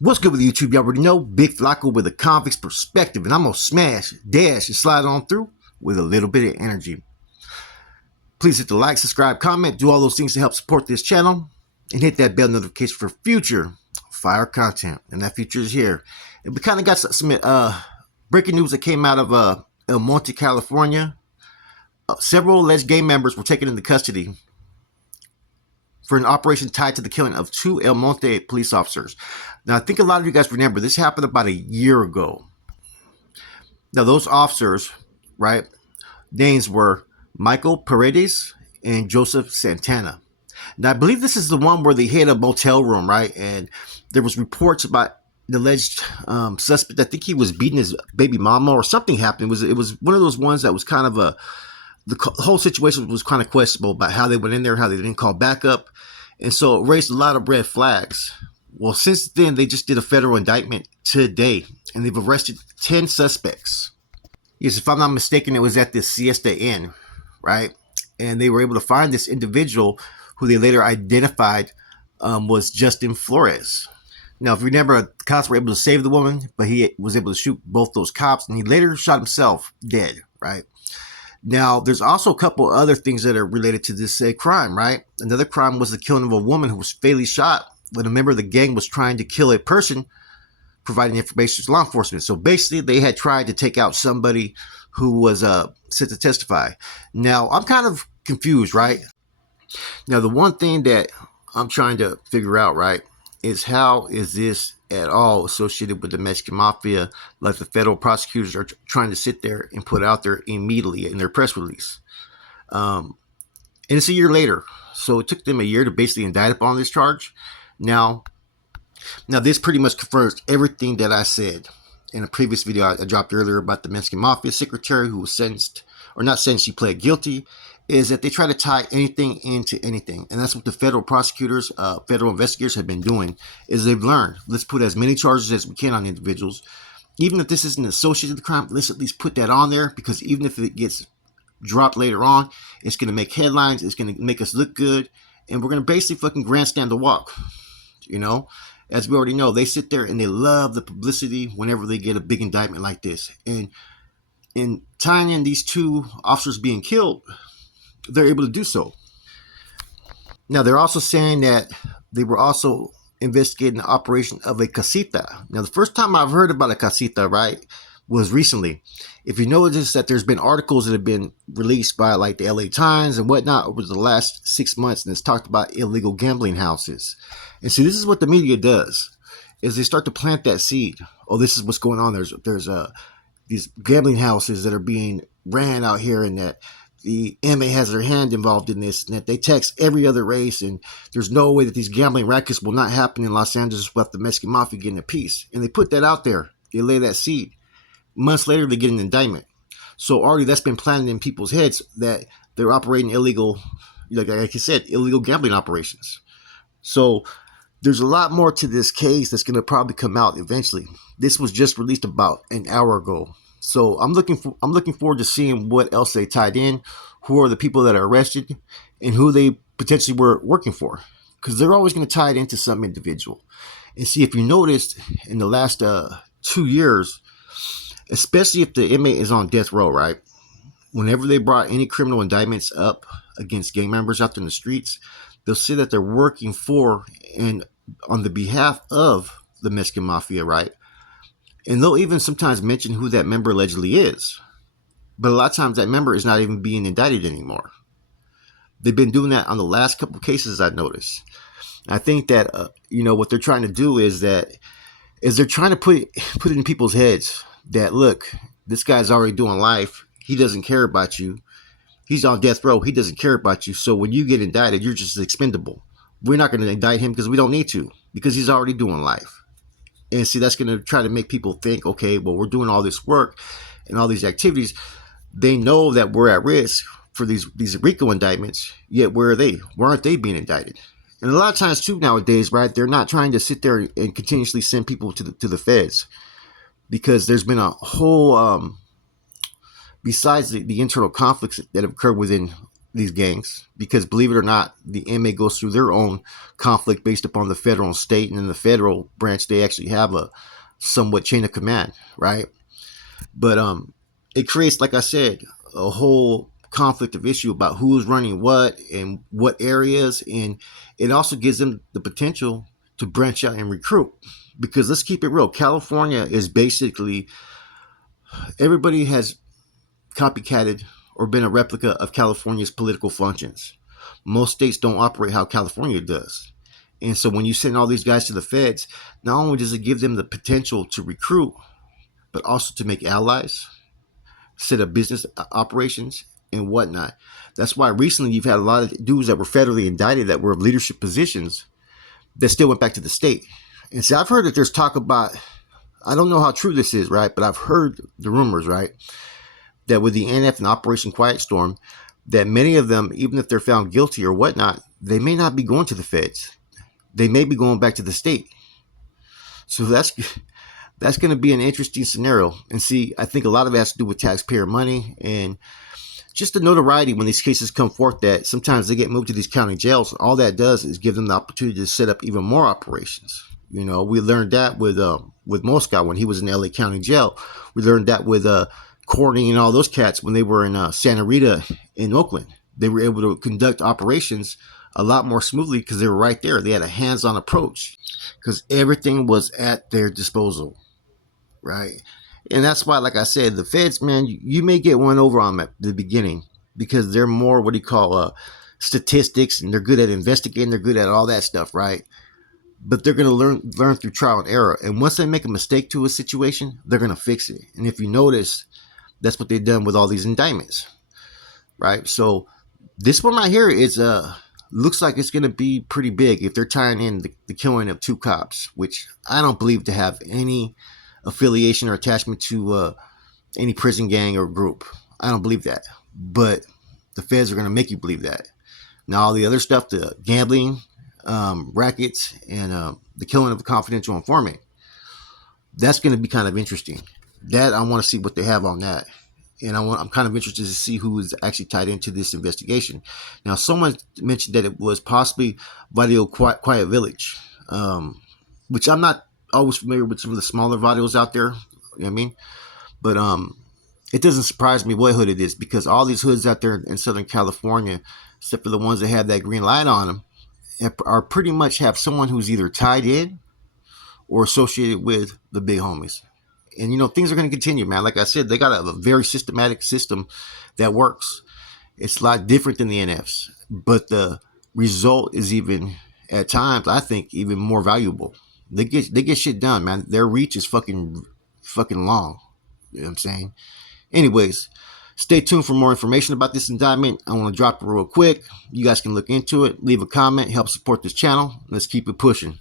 What's good with YouTube? You already know, Big Flacco with a convict's perspective, and I'm gonna smash, dash, and slide on through with a little bit of energy. Please hit the like, subscribe, comment, do all those things to help support this channel, and hit that bell notification for future fire content. And that feature is here. And we kind of got some breaking news that came out of Monte, California. Several alleged gang members were taken into custody for an operation tied to the killing of two El Monte police officers. Now, I think a lot of you guys remember this happened about a year ago. Now, those officers, right, names were Michael Paredes and Joseph Santana. Now, I believe this is the one where they hit a motel room, right? And there was reports about the alleged suspect. I think he was beating his baby mama or something happened. It was one of those ones that was kind of the whole situation was kind of questionable about how they went in there, how they didn't call backup. And so it raised a lot of red flags. Well, since then, they just did a federal indictment today, and they've arrested 10 suspects. Yes, if I'm not mistaken, it was at the Siesta Inn, right? And they were able to find this individual who they later identified was Justin Flores. Now, if you remember, the cops were able to save the woman, but he was able to shoot both those cops, and he later shot himself dead, right? Now, there's also a couple other things that are related to this crime, right? Another crime was the killing of a woman who was fatally shot when a member of the gang was trying to kill a person, providing information to law enforcement. So basically, they had tried to take out somebody who was set to testify. Now, I'm kind of confused, right? Now, the one thing that I'm trying to figure out, right, is how is this at all associated with the Mexican Mafia, like the federal prosecutors are trying to sit there and put out there immediately in their press release. And it's a year later, so it took them a year to basically indict upon this charge. Now this pretty much confirms everything that I said in a previous video I dropped earlier about the Mexican Mafia secretary who was sentenced, or not sentenced, she pled guilty, is that they try to tie anything into anything. And that's what the federal prosecutors, federal investigators have been doing, is they've learned, let's put as many charges as we can on individuals. Even if this isn't associated with the crime, let's at least put that on there, because even if it gets dropped later on, it's going to make headlines, it's going to make us look good, and we're going to basically fucking grandstand the walk. You know, as we already know, they sit there and they love the publicity whenever they get a big indictment like this. And in tying in these two officers being killed, they're able to do so. Now, they're also saying that they were also investigating the operation of a casita. Now, the first time I've heard about a casita, right, was recently. If you notice that there's been articles that have been released by like the LA Times and whatnot over the last 6 months, and it's talked about illegal gambling houses. And see, this is what the media does, is they start to plant that seed. Oh, this is what's going on. There's these gambling houses that are being ran out here, and that the MA has their hand involved in this, and that they tax every other race, and there's no way that these gambling rackets will not happen in Los Angeles without the Mexican Mafia getting a piece. And they put that out there. They lay that seed. Months later, they get an indictment. So already that's been planted in people's heads that they're operating illegal, like I said, illegal gambling operations. So there's a lot more to this case that's going to probably come out eventually. This was just released about an hour ago. So I'm looking forward to seeing what else they tied in, who are the people that are arrested, and who they potentially were working for, because they're always going to tie it into some individual. And see, if you noticed in the last 2 years, especially if the inmate is on death row, right, whenever they brought any criminal indictments up against gang members out in the streets, they'll say that they're working for and on the behalf of the Mexican Mafia, right? And they'll even sometimes mention who that member allegedly is. But a lot of times that member is not even being indicted anymore. They've been doing that on the last couple of cases I've noticed. I think that, what they're trying to do is they're trying to put it in people's heads that, look, this guy's already doing life. He doesn't care about you. He's on death row. He doesn't care about you. So when you get indicted, you're just expendable. We're not going to indict him because we don't need to, because he's already doing life. And see, that's going to try to make people think, okay, well, we're doing all this work and all these activities. They know that we're at risk for these RICO indictments, yet where are they? Why aren't they being indicted? And a lot of times, too, nowadays, right, they're not trying to sit there and continuously send people to the feds, because there's been a whole, besides the internal conflicts that have occurred within these gangs, because believe it or not, the inmate goes through their own conflict based upon the federal and state, and in the federal branch they actually have a somewhat chain of command, right? But it creates, like I said, a whole conflict of issue about who's running what and what areas, and it also gives them the potential to branch out and recruit. Because let's keep it real, California is basically, everybody has copycatted or been a replica of California's political functions. Most states don't operate how California does. And so when you send all these guys to the feds, not only does it give them the potential to recruit, but also to make allies, set up business operations, and whatnot. That's why recently you've had a lot of dudes that were federally indicted that were of leadership positions that still went back to the state. And so I've heard that there's talk about, I don't know how true this is, right? But I've heard the rumors, right? That with the NF and Operation Quiet Storm, that many of them, even if they're found guilty or whatnot, they may not be going to the feds. They may be going back to the state. So that's going to be an interesting scenario. And see, I think a lot of it has to do with taxpayer money and just the notoriety when these cases come forth, that sometimes they get moved to these county jails. All that does is give them the opportunity to set up even more operations. You know, we learned that with Moscow when he was in LA County Jail. We learned that with Courtney and all those cats when they were in Santa Rita in Oakland. They were able to conduct operations a lot more smoothly because they were right there. They had a hands-on approach because everything was at their disposal, right? And that's why, like I said, the feds, man, you may get one over on them at the beginning because they're more what do you call statistics, and they're good at investigating. They're good at all that stuff, right? But they're going to learn through trial and error. And once they make a mistake to a situation, they're going to fix it. And if you notice, that's what they've done with all these indictments, right? So this one right here is looks like it's going to be pretty big if they're tying in the killing of two cops, which I don't believe to have any affiliation or attachment to any prison gang or group. I don't believe that. But the feds are going to make you believe that. Now, all the other stuff, the gambling, rackets, and the killing of a confidential informant, that's going to be kind of interesting. That I want to see what they have on that. And I'm kind of interested to see who is actually tied into this investigation. Now, someone mentioned that it was possibly Video Quiet Village, which I'm not always familiar with some of the smaller videos out there. You know what I mean? But it doesn't surprise me what hood it is, because all these hoods out there in Southern California, except for the ones that have that green light on them, are pretty much have someone who's either tied in or associated with the big homies. And, you know, things are going to continue, man. Like I said, they got a very systematic system that works. It's a lot different than the NFs, but the result is even, at times, I think, even more valuable. They get shit done, man. Their reach is fucking long. You know what I'm saying? Anyways, stay tuned for more information about this indictment. I want to drop it real quick. You guys can look into it, leave a comment, help support this channel. Let's keep it pushing.